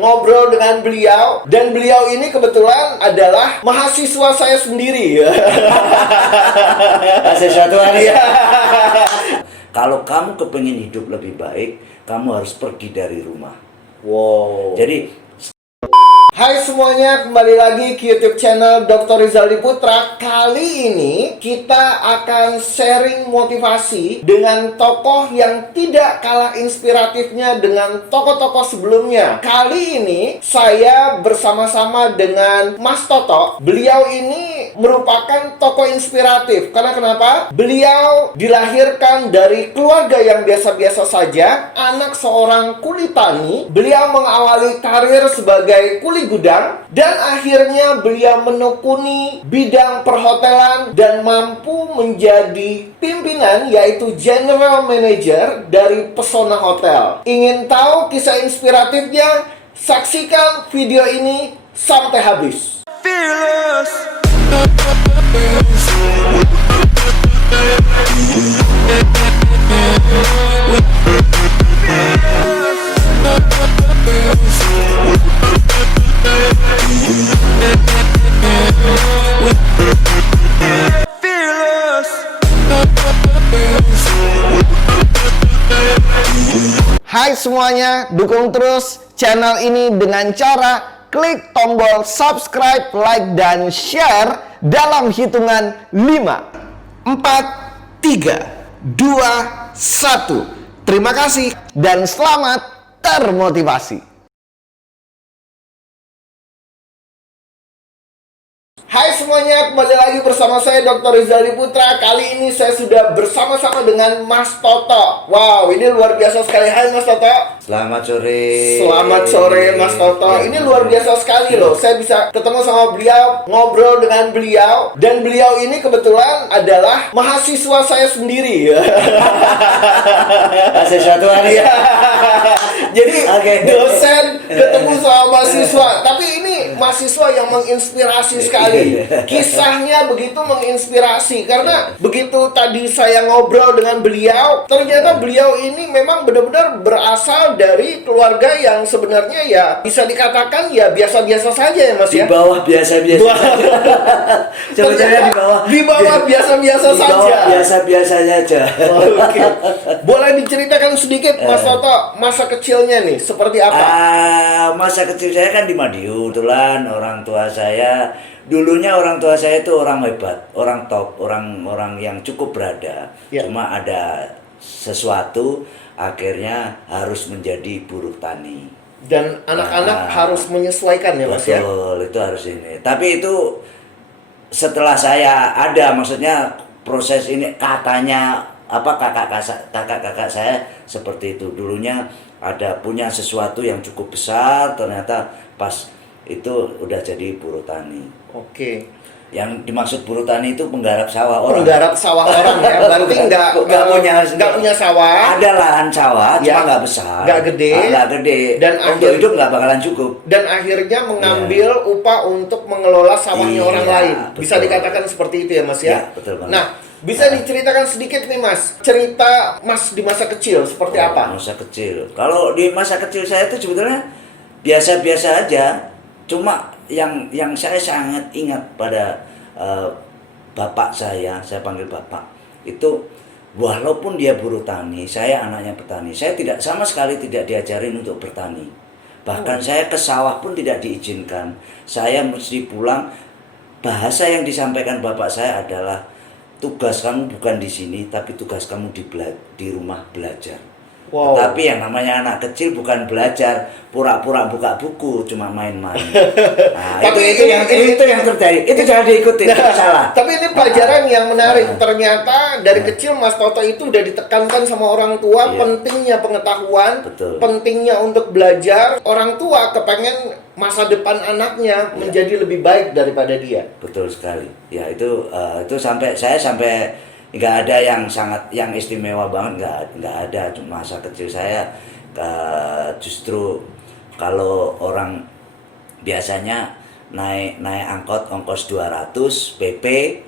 ngobrol dengan beliau, dan beliau ini kebetulan adalah mahasiswa saya sendiri. Sesuatu hari. Kalau kamu kepingin hidup lebih baik, kamu harus pergi dari rumah. Wow. Jadi Hai semuanya, kembali lagi ke YouTube channel Dr. Rizaldi Putra. Kali ini kita akan sharing motivasi dengan tokoh yang tidak kalah inspiratifnya dengan tokoh-tokoh sebelumnya. Kali ini saya bersama-sama dengan Mas Toto. Beliau ini merupakan tokoh inspiratif. Karena kenapa? Beliau dilahirkan dari keluarga yang biasa-biasa saja, anak seorang kuli tani. Beliau mengawali karir sebagai kuli gudang, dan akhirnya beliau menekuni bidang perhotelan dan mampu menjadi pimpinan, yaitu general manager dari Pesona Hotel. Ingin tahu kisah inspiratifnya? Saksikan video ini sampai habis. Fearless. Hai semuanya, dukung terus channel ini dengan cara klik tombol subscribe, like, dan share dalam hitungan 5, 4, 3, 2, 1. Terima kasih dan selamat termotivasi. Hai semuanya, kembali lagi bersama saya Dr. Rizaldi Putra. Kali ini saya sudah bersama-sama dengan Mas Toto. Wow, ini luar biasa sekali. Hai Mas Toto. selamat sore. Selamat sore Mas Toto. Ini luar biasa sekali loh. Saya bisa ketemu sama beliau, ngobrol dengan beliau, dan beliau ini kebetulan adalah mahasiswa saya sendiri. Sesuatu hari. Jadi dosen ketemu sama mahasiswa. Tapi ini mahasiswa yang menginspirasi sekali. Kisahnya begitu menginspirasi. Karena begitu tadi saya ngobrol dengan beliau, ternyata beliau ini memang benar-benar berasal dari keluarga yang sebenarnya ya bisa dikatakan ya biasa-biasa saja ya Mas ya. Di bawah biasa-biasa. Sebenarnya di bawah biasa-biasa di bawah saja. biasa-biasa saja. Oke. Boleh diceritakan sedikit Mas Toto, masa kecilnya nih seperti apa? Masa kecil saya kan di Madiun. Kebetulan orang tua saya, dulunya orang tua saya itu orang hebat, orang top, orang yang cukup berada. Ya. Cuma ada sesuatu akhirnya harus menjadi buruh tani. Dan anak-anak harus menyesuaikan ya Mas ya? Betul, itu harus ini. Tapi itu setelah saya ada, maksudnya proses ini katanya apa kakak-kakak saya seperti itu. Dulunya ada punya sesuatu yang cukup besar, ternyata pas itu udah jadi buruh tani. Oke. Yang dimaksud buruh tani itu penggarap sawah orang. Penggarap sawah orang ya, berarti nggak punya sawah. Ada lahan sawah, Ya. cuma nggak besar, Nggak gede. nggak gede. Dan untuk hidup nggak bakalan cukup. Dan akhirnya mengambil upah untuk mengelola sawahnya orang lain. Bisa betul. dikatakan seperti itu ya Mas ya? Iya, betul banget. Nah, bisa diceritakan sedikit nih Mas, cerita Mas di masa kecil seperti apa? Masa kecil. Kalau di masa kecil saya itu sebetulnya biasa-biasa aja. Cuma yang saya sangat ingat pada bapak saya panggil bapak, itu walaupun dia buruh tani, saya anaknya petani. Saya sama sekali tidak diajarin untuk bertani. Bahkan saya ke sawah pun tidak diizinkan. Saya mesti pulang. Bahasa yang disampaikan bapak saya adalah, tugas kamu bukan di sini, tapi tugas kamu di rumah belajar. Wow. Tapi yang namanya anak kecil bukan belajar, pura-pura buka buku, cuma main-main. Nah, Tapi itu yang terjadi. Itu jangan diikuti, itu salah. Tapi ini pelajaran yang menarik. Ternyata dari kecil Mas Toto itu udah ditekankan sama orang tua, Iya. pentingnya pengetahuan, Betul. pentingnya untuk belajar. Orang tua kepengen masa depan anaknya menjadi lebih baik daripada dia. Betul sekali. Ya itu sampai nggak ada yang istimewa banget, nggak ada. Cuma masa kecil saya justru kalau orang biasanya naik angkot ongkos 200 PP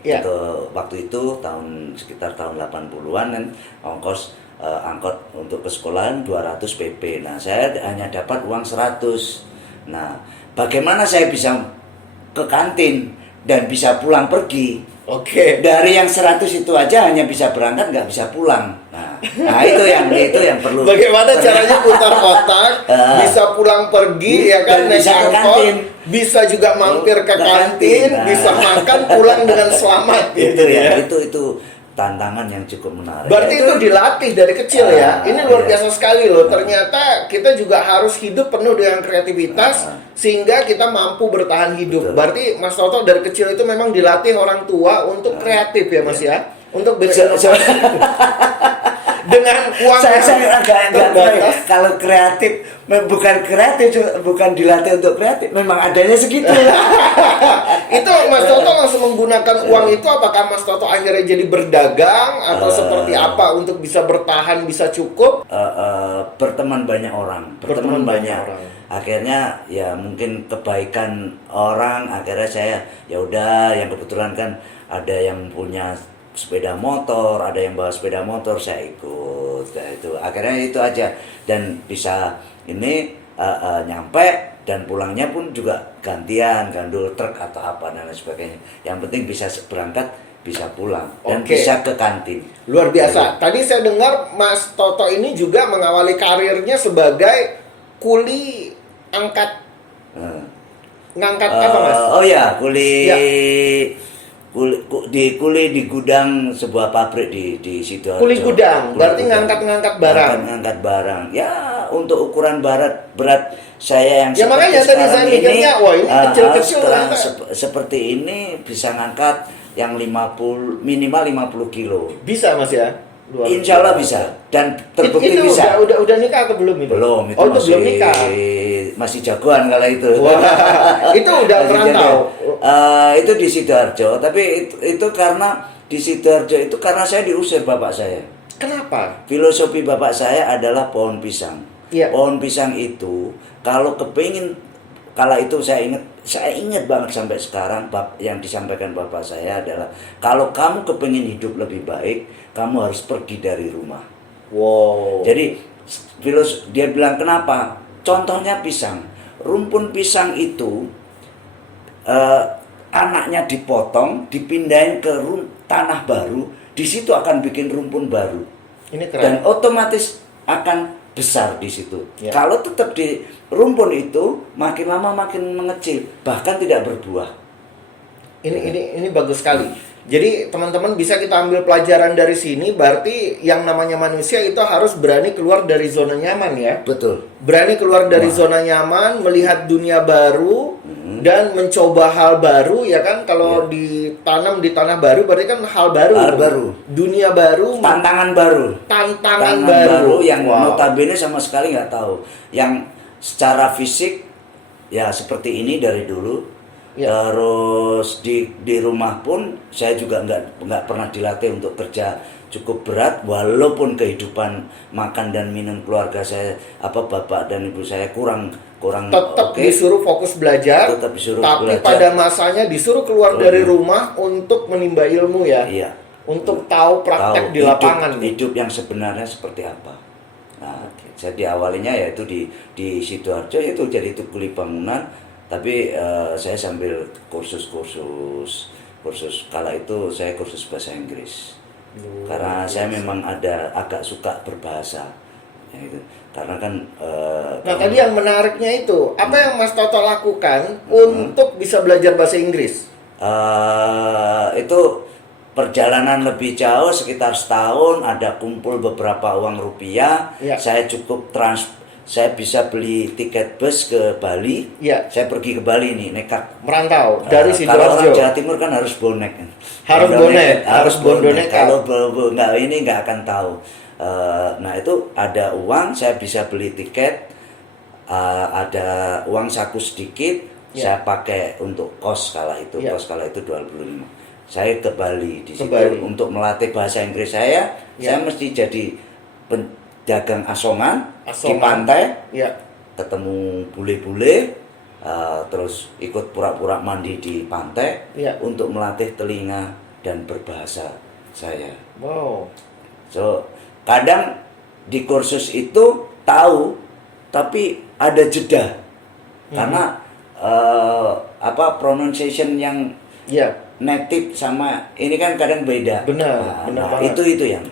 Ya. untuk waktu itu sekitar tahun 80-an kan, ongkos angkot untuk ke sekolahan 200 PP. Nah, saya hanya dapat uang 100. Nah, bagaimana saya bisa ke kantin dan bisa pulang pergi? Oke. Dari yang 100 itu aja hanya bisa berangkat, nggak bisa pulang. Nah itu yang perlu. Bagaimana caranya putar otak, bisa pulang pergi ya kan, dan naik bisa ke angkot, kantin. bisa juga mampir ke kantin, Nah. bisa makan pulang dengan selamat Itu gitu ya. itu tantangan yang cukup menarik. Berarti itu dilatih dari kecil ya. Ini luar Iya. biasa sekali loh. Ternyata kita juga harus hidup penuh dengan kreativitas sehingga kita mampu bertahan hidup. Betul. Berarti Mas Toto dari kecil itu memang dilatih orang tua untuk kreatif ya Mas ya. Untuk berinovasi. Dengan uang saya yang agak terbatas. kalau kreatif bukan dilatih untuk kreatif, memang adanya segitu. Itu Mas Toto langsung menggunakan uang itu, apakah Mas Toto akhirnya jadi berdagang atau seperti apa untuk bisa bertahan, bisa cukup? Berteman banyak orang, Berteman banyak orang. Akhirnya ya mungkin kebaikan orang, akhirnya saya ya udah, yang kebetulan kan ada yang punya sepeda motor, ada yang bawa sepeda motor, saya ikut. Nah, itu akhirnya itu aja, dan bisa ini nyampe dan pulangnya pun juga gantian, gandul truk atau apa dan lain sebagainya. Yang penting bisa berangkat, bisa pulang dan Oke. bisa ke kantin. Luar biasa. Tadi saya dengar Mas Toto ini juga mengawali karirnya sebagai kuli angkat ngangkat apa Mas? Oh ya, Ya. kuli di gudang sebuah pabrik di Sidoarjo. Kuli gudang, berarti gudang. ngangkat barang. Ngangkat barang. Ya, untuk ukuran berat saya yang Ya, makanya tadi saya mikirnya, wah, ini kecil-kecil ternyata. seperti ini bisa ngangkat yang minimal 50 kilo. Bisa Mas ya? Luar Insya Allah biasa. bisa, dan terbukti itu bisa. Udah nikah atau belum itu? Belum, itu Oh, itu masih belum nikah. masih jagoan kalau itu. Wah, itu udah Masih merantau. jagoan. Itu di Sidoarjo, tapi itu karena di Sidoarjo itu karena saya diusir bapak saya. Kenapa? Filosofi bapak saya adalah pohon pisang. Iya. Pohon pisang itu kalau kepingin, kala itu saya ingat banget sampai sekarang, yang disampaikan bapak saya adalah kalau kamu kepingin hidup lebih baik, kamu harus pergi dari rumah. Wow. Jadi dia bilang kenapa? Contohnya pisang. Rumpun pisang itu anaknya dipotong, dipindahin ke tanah baru, di situ akan bikin rumpun baru. Ini Dan keren. otomatis akan besar di situ. Ya. Kalau tetap di rumpun itu makin lama makin mengecil, bahkan tidak berbuah. Ini bagus sekali. Jadi teman-teman bisa kita ambil pelajaran dari sini, berarti yang namanya manusia itu harus berani keluar dari zona nyaman ya. Betul. Berani keluar dari zona nyaman, melihat dunia baru dan mencoba hal baru ya kan. Kalau ditanam di tanah baru berarti kan hal baru. Hal baru. Dunia baru, Tantangan baru. tantangan baru yang Wow. notabene sama sekali nggak tahu. Yang secara fisik ya seperti ini dari dulu. Ya. Terus di rumah pun saya juga nggak pernah dilatih untuk kerja cukup berat, walaupun kehidupan makan dan minum keluarga saya, bapak dan ibu saya kurang Tetap oke. disuruh fokus belajar, Tetap disuruh tapi belajar. pada masanya disuruh keluar dari rumah untuk menimba ilmu ya. Iya. Untuk tahu praktek Tahu di lapangan. hidup yang sebenarnya seperti apa. Nah, jadi awalnya yaitu di Sidoarjo itu jadi itu kuli bangunan, tapi saya sambil kursus kala itu saya kursus bahasa Inggris. Karena saya memang agak suka berbahasa. Ya, itu. Karena kan Nah, tadi yang menariknya itu, apa yang Mas Toto lakukan untuk bisa belajar bahasa Inggris? itu perjalanan lebih jauh sekitar setahun, ada kumpul beberapa uang rupiah. Ya. Saya bisa beli tiket bus ke Bali. Ya. Saya pergi ke Bali nih, nekat. Merantau dari Kalau orang Sidoarjo. Jawa Timur kan harus bonek. Harus bonek, harus bondo nekat. Kalau nggak ini nggak akan tahu. Nah itu ada uang, saya bisa beli tiket. Ada uang saku sedikit, Ya. saya pakai untuk kos kala itu. Ya. Kos kala itu 25. Saya ke Bali di Ke situ Bali. untuk melatih bahasa Inggris saya. Ya. Saya mesti jadi dagang asongan di Asongan. pantai, Ya. ketemu bule-bule, terus ikut pura-pura mandi di pantai Ya. untuk melatih telinga dan berbahasa saya. Wow. So kadang di kursus itu tahu, tapi ada jeda. karena pronunciation yang Ya, native sama ini kan kadang beda. benar banget.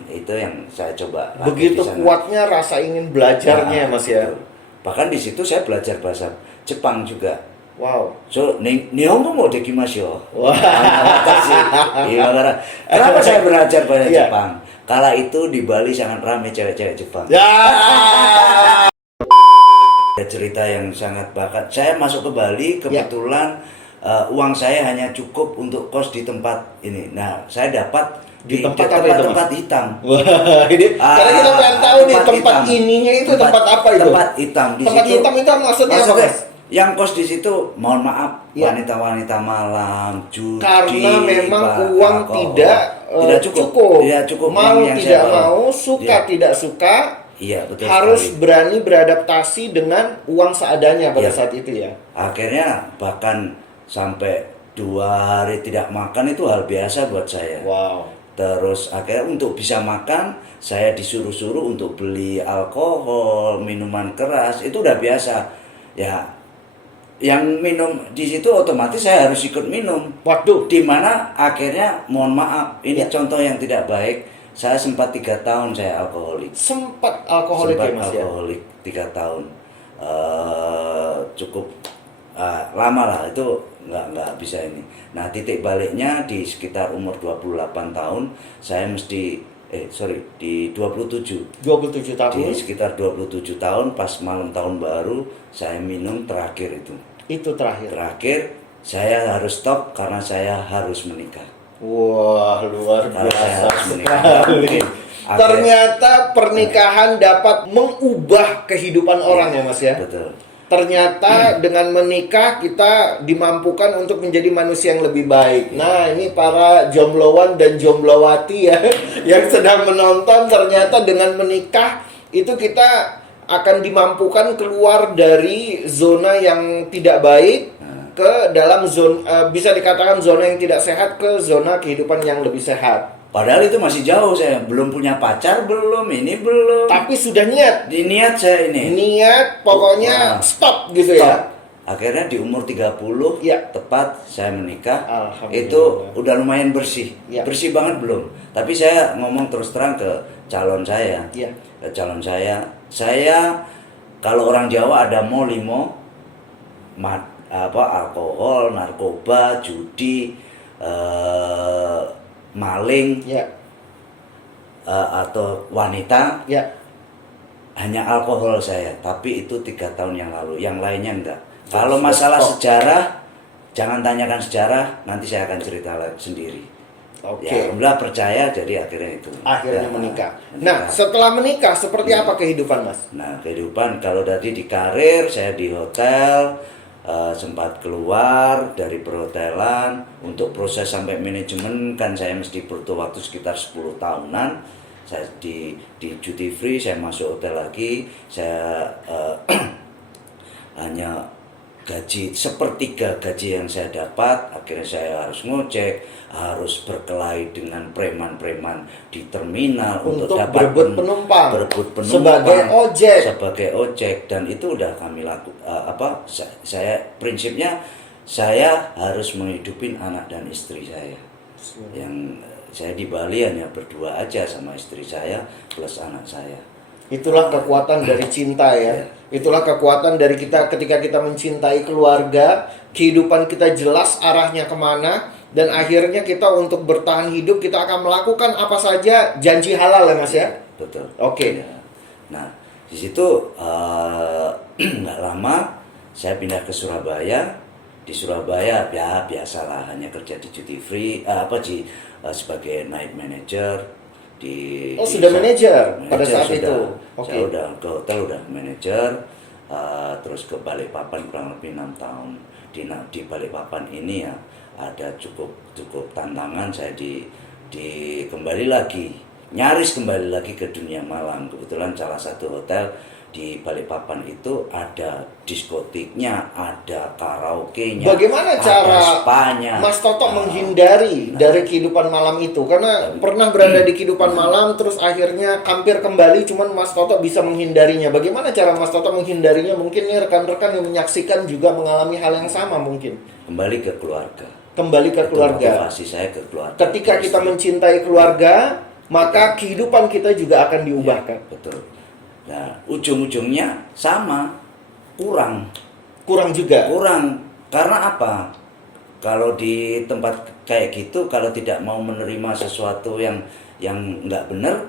Itu yang saya coba latih Begitu di sana. kuatnya rasa ingin belajarnya, Mas ya. Betul. Bahkan di situ saya belajar bahasa Jepang juga. Wow. So, Nihongo mo dekimasho. Wah. Kenapa saya belajar bahasa Iya. Jepang? Kala itu di Bali sangat ramai cewek-cewek Jepang. Ya. Ada cerita yang sangat bakat. Saya masuk ke Bali, kebetulan uang saya hanya cukup untuk kos di tempat ini. Nah, saya dapat Di tempat apa itu, Mas? tempat hitam. Wah, ini karena kita pengen tahu nih tempat hitam. ininya itu tempat apa itu? Tempat hitam di Tempat situ. hitam itu maksudnya apa, Maksudnya, Mas? yang kos di situ, mohon maaf, Ya. wanita-wanita malam, judi, Karena memang uang alkohol. tidak cukup. Tidak cukup. Mau uang yang tidak saya bawa. mau, suka Iya. tidak suka, Iya, betul harus sekali. berani beradaptasi dengan uang seadanya pada Iya. saat itu ya. Akhirnya bahkan sampai 2 hari tidak makan itu hal biasa buat saya. Wow. Terus akhirnya untuk bisa makan, saya disuruh-suruh untuk beli alkohol, minuman keras, itu udah biasa. Ya, yang minum di situ otomatis saya harus ikut minum. Waduh. Di mana akhirnya, mohon maaf, ini Ya. contoh yang tidak baik. Saya sempat 3 tahun saya alkoholik. Sempat alkoholik Sempat ya, Mas ya. alkoholik 3 tahun. Cukup lama lah, itu nggak bisa ini. Nah, titik baliknya di sekitar umur 28 tahun, saya mesti di 27. 27 tahun. Di sekitar 27 tahun pas malam tahun baru saya minum terakhir itu. Itu terakhir. Terakhir saya harus stop karena saya harus menikah. Wah, luar Karena saya biasa harus menikah. sekali. Akhir- Ternyata pernikahan dapat mengubah kehidupan orang ya, Mas ya. Betul. Ternyata dengan menikah kita dimampukan untuk menjadi manusia yang lebih baik. Nah, ini para jombloan dan jomblowati ya yang sedang menonton, ternyata dengan menikah itu kita akan dimampukan keluar dari zona yang tidak baik ke dalam zona, bisa dikatakan zona yang tidak sehat, ke zona kehidupan yang lebih sehat. Padahal itu masih jauh, saya belum punya pacar, ini belum. Tapi sudah niat, Di niat saya ini. niat pokoknya Wah. stop gitu Stop. ya. Akhirnya di umur 30 Ya. tepat saya menikah. Alhamdulillah. Itu udah lumayan bersih. Ya. Bersih banget belum? Tapi saya ngomong terus terang ke calon saya. Ya. Ke calon saya kalau orang Jawa ada molimo, alkohol, narkoba, judi, maling, Ya, atau wanita. ya. Hanya alkohol saya, tapi itu 3 tahun yang lalu. Yang lainnya enggak. Kalau Stop. masalah sejarah, jangan tanyakan sejarah, nanti saya akan cerita sendiri. Oke. Ya, alhamdulillah percaya, jadi akhirnya itu. Akhirnya Ya, menikah. menikah. Nah, setelah menikah seperti apa kehidupan, Mas? Nah, kehidupan kalau tadi di karir, saya di hotel, sempat keluar dari perhotelan. Untuk proses sampai manajemen kan saya mesti butuh waktu sekitar 10 tahunan. Saya di duty free, saya masuk hotel lagi, saya hanya gaji sepertiga gaji yang saya dapat. Akhirnya saya harus ngojek, harus berkelahi dengan preman-preman di terminal Untuk dapat berebut penumpang. berebut penumpang Sebagai ojek. sebagai ojek. Dan itu udah kami saya prinsipnya saya harus menghidupin anak dan istri saya. Yang saya di Bali hanya berdua aja sama istri saya plus anak saya. Itulah kekuatan dari cinta ya. Ya. Itulah kekuatan dari kita ketika kita mencintai keluarga, kehidupan kita jelas arahnya kemana, dan akhirnya kita untuk bertahan hidup kita akan melakukan apa saja janji halal ya, Mas ya. Betul. Oke. Ya. Nah, di situ nggak lama saya pindah ke Surabaya. Di Surabaya ya biasalah, hanya kerja di duty free, sebagai night manager di. Oh, sudah manajer pada saat sudah. itu. Oke. Saya udah ke hotel udah manajer, terus ke Balikpapan kurang lebih 6 tahun. Di Balikpapan ini ya ada cukup tantangan. Saya kembali lagi, nyaris kembali lagi ke dunia malam. Kebetulan salah satu hotel di Balikpapan itu ada diskotiknya, ada karaoke-nya, Bagaimana ada cara spanya. Mas Toto menghindari dari kehidupan malam itu? Karena pernah berada di kehidupan malam, terus akhirnya hampir kembali, cuman Mas Toto bisa menghindarinya. Bagaimana cara Mas Toto menghindarinya? Mungkin nih rekan-rekan yang menyaksikan juga mengalami hal yang sama mungkin. Kembali ke keluarga. Kembali ke Itu keluarga. motivasi saya ke keluarga. Ketika kita mencintai keluarga, maka kehidupan kita juga akan diubahkan. Betul. Nah, ujung-ujungnya sama, kurang. Kurang juga. Kurang. Karena apa? Kalau di tempat kayak gitu, kalau tidak mau menerima sesuatu yang nggak benar,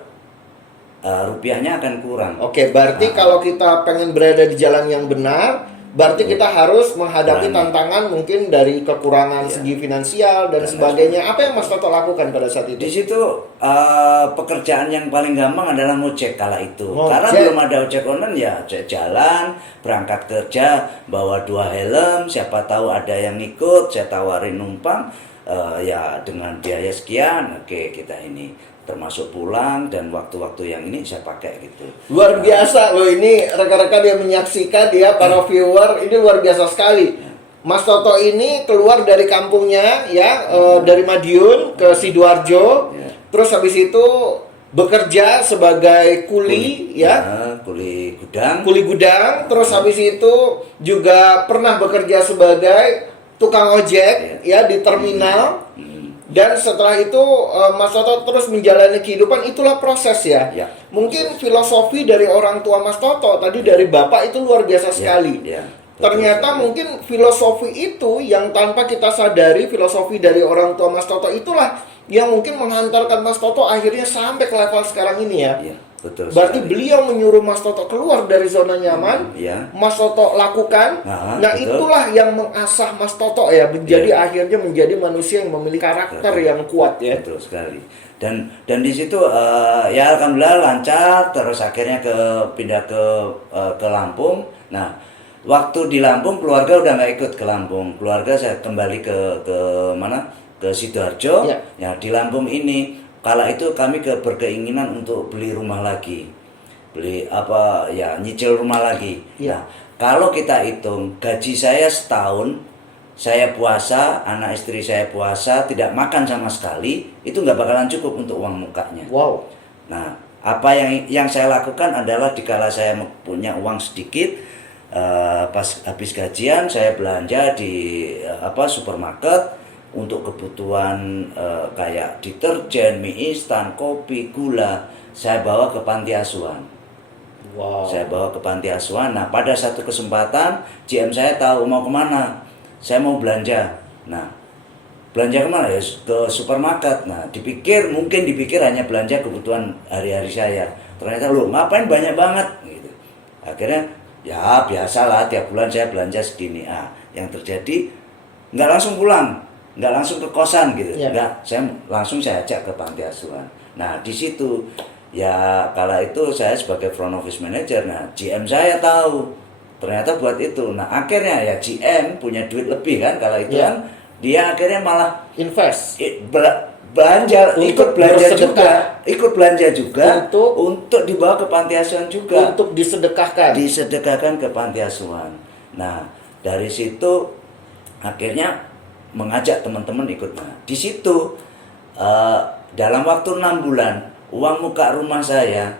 rupiahnya akan kurang. Oke, berarti kalau kita pengen berada di jalan yang benar, berarti kita harus menghadapi tantangan mungkin dari kekurangan segi finansial dan sebagainya. Apa yang Mas Toto lakukan pada saat Di itu? situ pekerjaan yang paling gampang adalah ngojek kala itu. Karena Ngojek. belum ada ojek online ya ojek jalan, berangkat kerja, bawa 2 helm, siapa tahu ada yang ikut, saya tawarin numpang, ya dengan biaya sekian, oke kita ini termasuk pulang dan waktu-waktu yang ini saya pakai gitu. Luar biasa loh, ini rekan-rekan yang menyaksikan ya, para viewer, ini luar biasa sekali. Mas Toto ini keluar dari kampungnya ya, dari Madiun ke Sidoarjo, terus habis itu bekerja sebagai kuli ya, Kuli gudang. kuli gudang, terus habis itu juga pernah bekerja sebagai tukang ojek ya di terminal. Dan setelah itu Mas Toto terus menjalani kehidupan, itulah proses ya. Ya. Mungkin filosofi dari orang tua Mas Toto tadi dari Bapak itu luar biasa sekali. Ya. Ternyata mungkin filosofi itu yang tanpa kita sadari, filosofi dari orang tua Mas Toto itulah yang mungkin menghantarkan Mas Toto akhirnya sampai ke level sekarang ini ya. Iya, betul. Berarti sekali. beliau menyuruh Mas Toto keluar dari zona nyaman. Iya. Mas Toto lakukan. Nah, Nah, betul. itulah yang mengasah Mas Toto ya, menjadi Iya. akhirnya menjadi manusia yang memiliki karakter yang kuat ya. Betul sekali. Dan di situ ya alhamdulillah lancar, terus akhirnya pindah ke Lampung. Nah, waktu di Lampung keluarga udah nggak ikut ke Lampung. Keluarga saya kembali ke mana? Ke Sidoarjo. Ya. Ya, di Lampung ini kala itu kami berkeinginan untuk beli rumah lagi. Beli apa ya, nyicil rumah lagi. Ya. Nah, kalau kita hitung gaji saya setahun, saya puasa, anak istri saya puasa, tidak makan sama sekali, itu nggak bakalan cukup untuk uang mukanya. Wow. Nah, apa yang saya lakukan adalah dikala saya punya uang sedikit, pas habis gajian saya belanja di supermarket untuk kebutuhan kayak deterjen, mie instan, kopi, gula, saya bawa ke panti asuhan. Wow. Saya bawa ke panti asuhan. Nah, pada satu kesempatan GM saya tahu mau kemana. Saya mau belanja. Nah, belanja kemana ya? Ke supermarket. Nah, mungkin dipikir hanya belanja kebutuhan hari-hari saya. Ternyata loh, ngapain banyak banget gitu. Akhirnya ya biasalah tiap bulan saya belanja segini. Yang terjadi nggak langsung pulang, nggak langsung ke kosan gitu. Ya. Nggak, saya ajak ke panti asuhan. Nah, di situ ya kala itu saya sebagai front office manager. Nah, GM saya tahu ternyata buat itu. Nah, akhirnya ya GM punya duit lebih kan kala itu Ya. kan, dia akhirnya malah Invest. belanja, Untuk ikut belanja juga Untuk- untuk dibawa ke panti asuhan juga, Untuk disedekahkan. disedekahkan ke panti asuhan. Nah, dari situ akhirnya mengajak teman-teman ikut. Nah, di situ dalam waktu 6 bulan uang muka rumah saya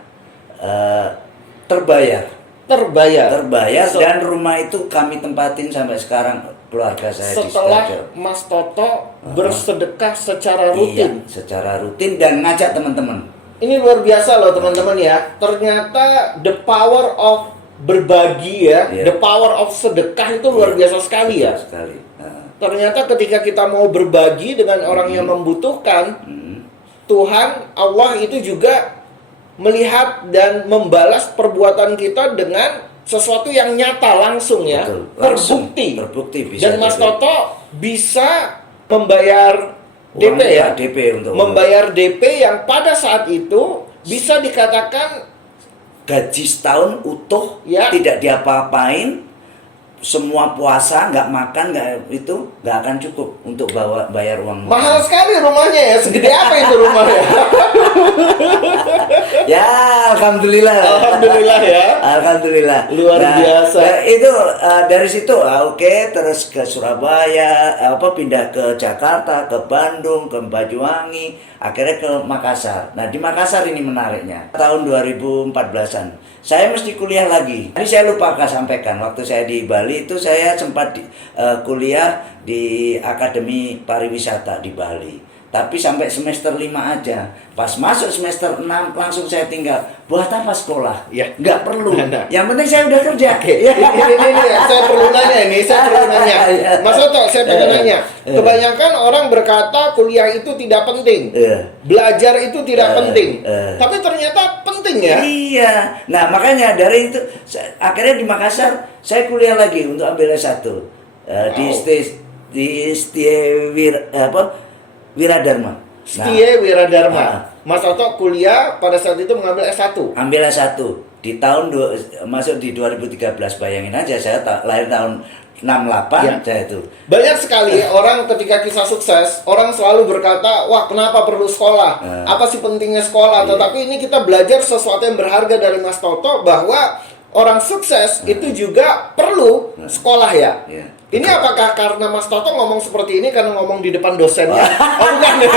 terbayar dan rumah itu kami tempatin sampai sekarang, keluarga saya di Setelah Sidoarjo. Mas Toto bersedekah secara rutin. Iya, secara rutin dan ngajak teman-teman. Ini luar biasa loh teman-teman ya. Ternyata the power of berbagi ya, Iya. the power of sedekah itu luar biasa sekali ya. Betul sekali. Ternyata ketika kita mau berbagi dengan orang yang membutuhkan, Tuhan Allah itu juga melihat dan membalas perbuatan kita dengan sesuatu yang nyata langsung ya. Betul, langsung Terbukti. bisa. Dan Mas DP. Toto bisa membayar DP Uang ya. DP untuk Membayar DP yang pada saat itu bisa dikatakan gaji setahun utuh, Ya. tidak diapa-apain, semua puasa nggak makan, nggak akan cukup untuk bayar uang. mahal sekali rumahnya ya. Segede apa itu rumahnya? Ya, alhamdulillah. Alhamdulillah ya. Alhamdulillah. Luar biasa. Itu dari situ oke, terus ke Surabaya, pindah ke Jakarta, ke Bandung, ke Banyuwangi, akhirnya ke Makassar. Nah, di Makassar ini menariknya. Tahun 2014-an. Saya mesti kuliah lagi. Ini saya lupa sampaikan, waktu saya di Bali itu saya sempat kuliah di Akademi Pariwisata di Bali. Tapi sampai semester 5 aja. Pas masuk semester 6 langsung saya tinggal. Buat apa sekolah? Ya. Nggak perlu. Nah. Yang penting saya udah kerja. Oke. Ini saya perlu nanya. Mas Oto, saya pengen nanya. Kebanyakan orang berkata kuliah itu tidak penting. Belajar itu tidak penting. Tapi ternyata penting ya. Iya. Nah, makanya dari itu akhirnya di Makassar saya kuliah lagi untuk ambil S1. Di Wiradharma. Setia Wiradharma. Mas Oto kuliah pada saat itu mengambil S1. Ambil S1 di tahun masuk di 2013, bayangin aja saya lahir tahun 68 ya. Saya itu. Banyak sekali orang ketika kisah sukses, orang selalu berkata, "Wah, kenapa perlu sekolah? Apa sih pentingnya sekolah?" Tetapi ini kita belajar sesuatu yang berharga dari Mas Toto bahwa orang sukses itu juga perlu sekolah ya. Ini apakah karena Mas Toto ngomong seperti ini karena ngomong di depan dosennya? Oh bukan ya?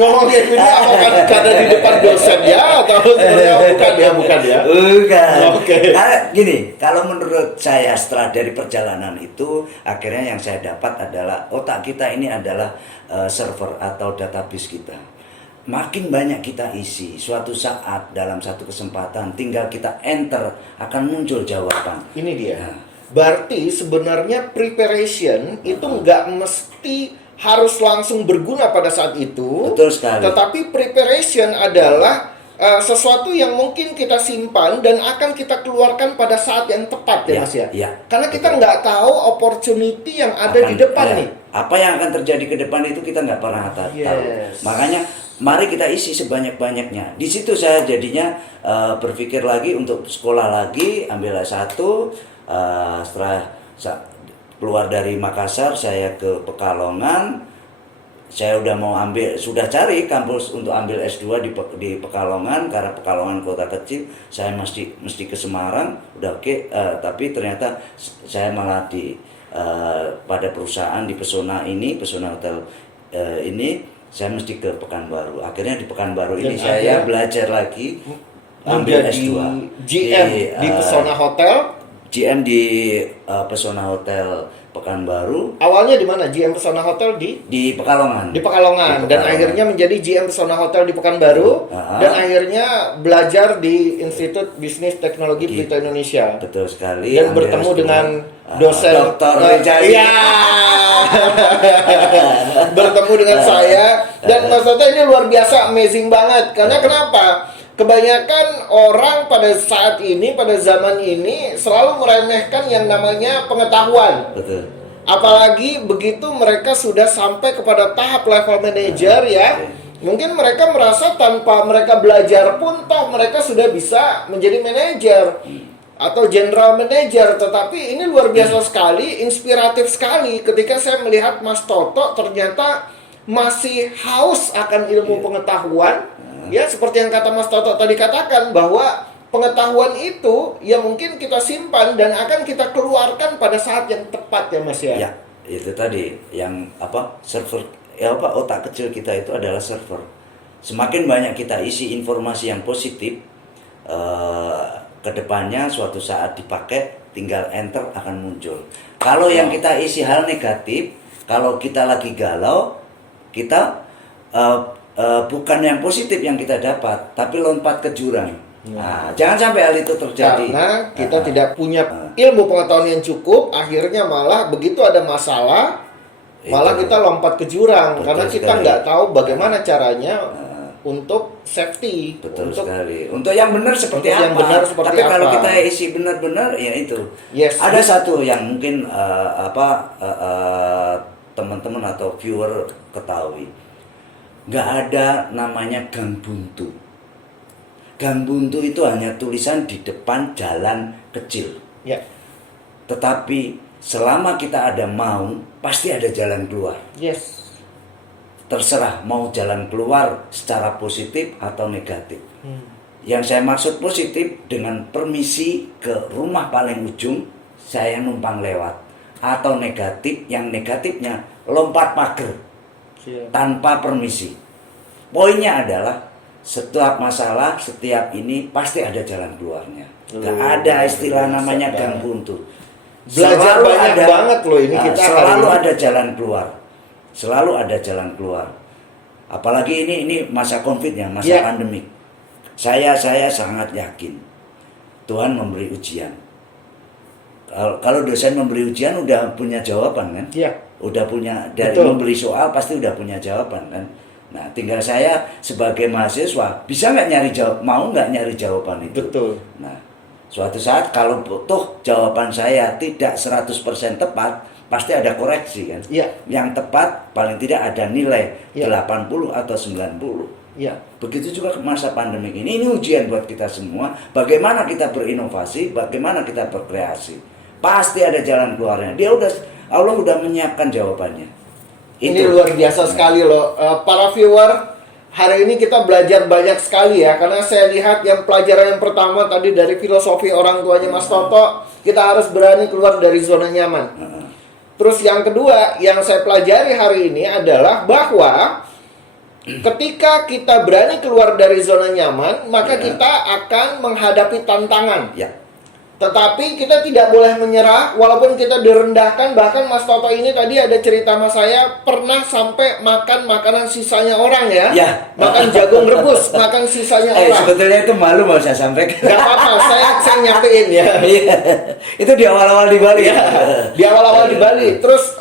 Ngomong kayak gini apakah karena di depan dosen ya? Atau sebenarnya bukan ya? Bukan. Oke. Gini, kalau menurut saya setelah dari perjalanan itu, akhirnya yang saya dapat adalah otak kita ini adalah server atau database kita. Makin banyak kita isi, suatu saat dalam satu kesempatan tinggal kita enter akan muncul jawaban. Ini dia. Berarti sebenarnya preparation itu nggak mesti harus langsung berguna pada saat itu. Betul sekali. Tetapi preparation adalah sesuatu yang mungkin kita simpan dan akan kita keluarkan pada saat yang tepat ya Mas ya. Ya. Karena kita nggak tahu opportunity yang ada di depan nih. Apa yang akan terjadi ke depan itu kita nggak pernah tahu. Makanya mari kita isi sebanyak-banyaknya. Di situ saya jadinya berpikir lagi untuk sekolah lagi, ambil S1. Setelah keluar dari Makassar, saya ke Pekalongan. Saya sudah cari kampus untuk ambil S2 di Pekalongan, karena Pekalongan kota kecil. Saya mesti ke Semarang, udah oke. Tapi ternyata saya malah pada perusahaan di Pesona Hotel ini, saya mesti ke Pekanbaru. Akhirnya di Pekanbaru ini saya belajar lagi, ambil S2 GM di Pesona Hotel. GM di Pesona Hotel Pekanbaru. Awalnya di mana? GM Pesona Hotel di Pekalongan. Di Pekalongan. Dan akhirnya menjadi GM Pesona Hotel di Pekanbaru. Dan akhirnya belajar di Institut Bisnis Teknologi Pelita Indonesia. Betul sekali. Dan bertemu dengan dosen Dr. Rijali. Iya. Bertemu dengan saya. Dan Mas Toto ini luar biasa, amazing banget. Karena kenapa? Kebanyakan orang pada saat ini, pada zaman ini selalu meremehkan yang namanya pengetahuan. Betul. Apalagi begitu mereka sudah sampai kepada tahap level manager ya. Mungkin mereka merasa tanpa mereka belajar pun toh mereka sudah bisa menjadi manajer atau general manager. Tetapi ini luar biasa sekali, inspiratif sekali ketika saya melihat Mas Toto ternyata masih haus akan ilmu pengetahuan. Ya, seperti yang kata Mas Toto tadi katakan, bahwa pengetahuan itu ya mungkin kita simpan dan akan kita keluarkan pada saat yang tepat ya Mas ya. Ya, itu tadi yang server otak kecil kita itu adalah server. Semakin banyak kita isi informasi yang positif, kedepannya suatu saat dipakai, tinggal enter akan muncul. Kalau yang kita isi hal negatif, kalau kita lagi galau, kita bukan yang positif yang kita dapat, tapi lompat ke jurang. Nah, jangan sampai hal itu terjadi. Karena kita tidak punya ilmu pengetahuan yang cukup, akhirnya malah begitu ada masalah, malah kita lompat ke jurang. Karena kita nggak tahu bagaimana caranya untuk safety. Betul sekali. Untuk yang benar seperti apa? Tapi kalau kita isi benar-benar, ya itu. Ada satu yang mungkin teman-teman atau viewer ketahui. Nggak ada namanya gang buntu. Gang buntu itu hanya tulisan di depan jalan kecil. Ya. Tetapi selama kita ada mau, pasti ada jalan keluar. Yes. terserah mau jalan keluar secara positif atau negatif. Yang saya maksud positif dengan permisi ke rumah paling ujung, saya numpang lewat. Atau negatif, yang negatifnya lompat pagar tanpa permisi. Poinnya adalah setiap masalah, setiap ini pasti ada jalan keluarnya. Gak ada istilah namanya gang buntu. Belajar banyak banget loh ini kita selalu hari ini. ada jalan keluar. Selalu ada jalan keluar. Apalagi ini masa Covid ya, masa pandemik. Saya sangat yakin Tuhan memberi ujian. Kalau dosen memberi ujian udah punya jawaban kan? Iya. Udah punya, dari Betul. memberi soal pasti udah punya jawaban kan? Nah, tinggal saya sebagai mahasiswa bisa nggak nyari jawab, mau nggak nyari jawaban itu? Betul. Nah, suatu saat kalau toh jawaban saya tidak 100% tepat, pasti ada koreksi kan? Iya. Yang tepat paling tidak ada nilai Iya. 80 atau 90. Iya. Begitu juga ke masa pandemi ini ujian buat kita semua. Bagaimana kita berinovasi, bagaimana kita berkreasi. Pasti ada jalan keluarnya. Allah udah menyiapkan jawabannya. Ini luar biasa sekali loh. Para viewer, hari ini kita belajar banyak sekali ya. Karena saya lihat yang pelajaran yang pertama tadi dari filosofi orang tuanya Mas Toto, kita harus berani keluar dari zona nyaman. Terus yang kedua yang saya pelajari hari ini adalah bahwa ketika kita berani keluar dari zona nyaman, maka kita akan menghadapi tantangan. Ya. Tetapi kita tidak boleh menyerah, walaupun kita direndahkan. Bahkan Mas Toto ini tadi ada cerita sama saya, pernah sampai makan makanan sisanya orang ya. Ya. Makan jagung rebus, makan sisanya orang. Sebetulnya itu malu mau saya sampaikan. Gak apa-apa, saya nyampein ya. Iya. Itu di awal-awal di Bali. Ya, di awal-awal di Bali. Terus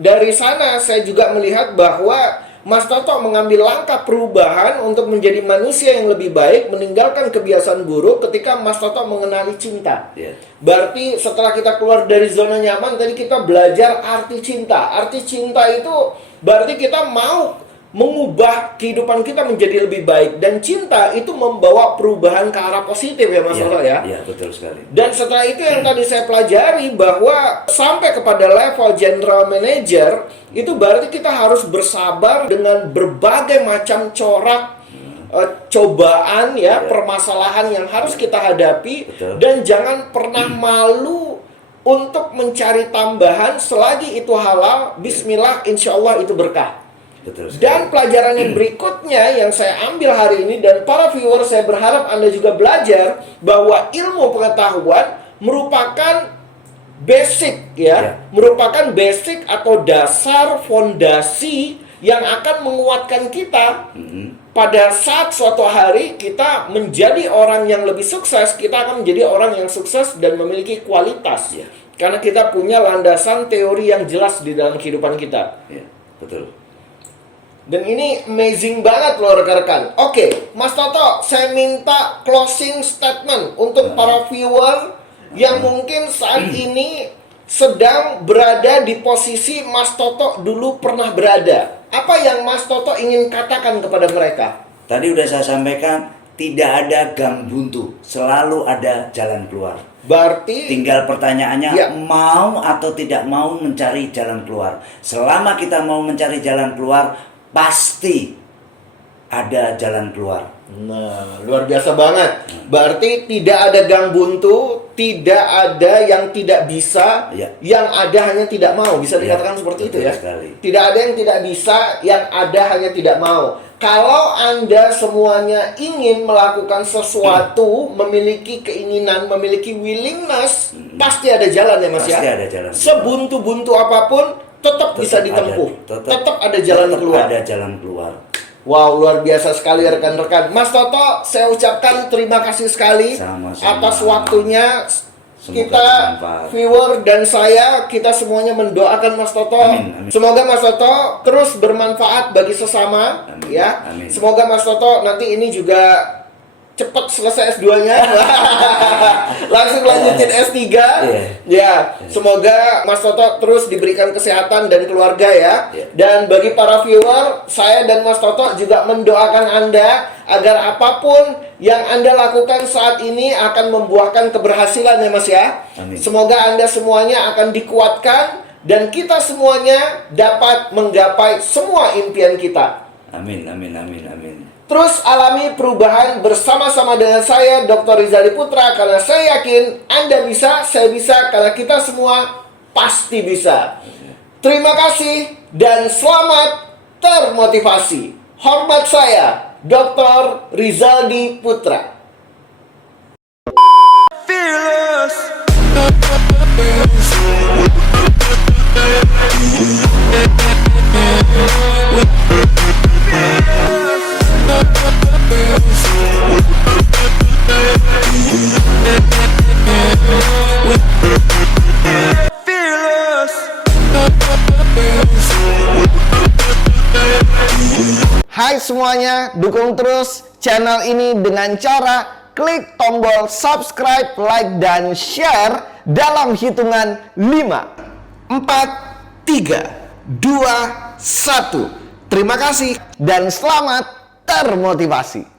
dari sana saya juga melihat bahwa Mas Toto mengambil langkah perubahan untuk menjadi manusia yang lebih baik, meninggalkan kebiasaan buruk ketika Mas Toto mengenali cinta. Ya. Berarti setelah kita keluar dari zona nyaman, tadi kita belajar arti cinta. Arti cinta itu berarti kita mau mengubah kehidupan kita menjadi lebih baik. Dan cinta itu membawa perubahan ke arah positif ya Mas Toto ya. Iya, betul sekali. Dan setelah itu yang tadi saya pelajari bahwa sampai kepada level general manager, itu berarti kita harus bersabar dengan berbagai macam corak cobaan ya, permasalahan yang harus kita hadapi. Betul. Dan jangan pernah malu untuk mencari tambahan selagi itu halal. Bismillah, insya Allah itu berkah. Betul sekali. Dan pelajaran yang berikutnya yang saya ambil hari ini, dan para viewer, saya berharap Anda juga belajar bahwa ilmu pengetahuan merupakan basic ya, merupakan basic atau dasar fondasi yang akan menguatkan kita pada saat suatu hari kita menjadi orang yang lebih sukses. Kita akan menjadi orang yang sukses dan memiliki kualitas. Ya. Karena kita punya landasan teori yang jelas di dalam kehidupan kita. Ya, betul. Dan ini amazing banget loh rekan-rekan. Oke, Mas Toto, saya minta closing statement untuk para viewer yang mungkin saat ini sedang berada di posisi Mas Toto dulu pernah berada. Apa yang Mas Toto ingin katakan kepada mereka? Tadi udah saya sampaikan, tidak ada gang buntu, selalu ada jalan keluar. Berarti Tinggal pertanyaannya, mau atau tidak mau mencari jalan keluar. Selama kita mau mencari jalan keluar, pasti ada jalan keluar. Nah, luar biasa banget. Berarti tidak ada gang buntu, tidak ada yang tidak bisa, yang ada hanya tidak mau. Bisa dikatakan seperti itu ya. Sekali. Tidak ada yang tidak bisa, yang ada hanya tidak mau. Kalau Anda semuanya ingin melakukan sesuatu, memiliki keinginan, memiliki willingness, pasti ada jalan ya Mas ya. Pasti ada jalan. Sebuntu-buntu apapun, tetap bisa ditempuh. Tetap ada jalan keluar. Ada jalan keluar. Wow, luar biasa sekali rekan-rekan. Mas Toto, saya ucapkan terima kasih sekali Sama-sama. atas waktunya. Semoga Kita bermanfaat. viewer dan saya, kita semuanya mendoakan Mas Toto. Amin, amin. Semoga Mas Toto terus bermanfaat bagi sesama. Amin, Ya. amin. Semoga Mas Toto nanti ini juga cepat selesai S2-nya. Langsung lanjutin S3. Ya, semoga Mas Toto terus diberikan kesehatan dan keluarga ya. Dan bagi para viewer, saya dan Mas Toto juga mendoakan Anda agar apapun yang Anda lakukan saat ini akan membuahkan keberhasilan ya Mas ya. Amin. Semoga Anda semuanya akan dikuatkan dan kita semuanya dapat menggapai semua impian kita. Amin, amin, amin, amin. Terus alami perubahan bersama-sama dengan saya, Dr. Rizaldi Putra, karena saya yakin Anda bisa, saya bisa, karena kita semua pasti bisa. Terima kasih dan selamat termotivasi. Hormat saya, Dr. Rizaldi Putra. Hai semuanya, dukung terus channel ini dengan cara klik tombol subscribe, like, dan share dalam hitungan 5, 4, 3, 2, 1. Terima kasih dan selamat termotivasi.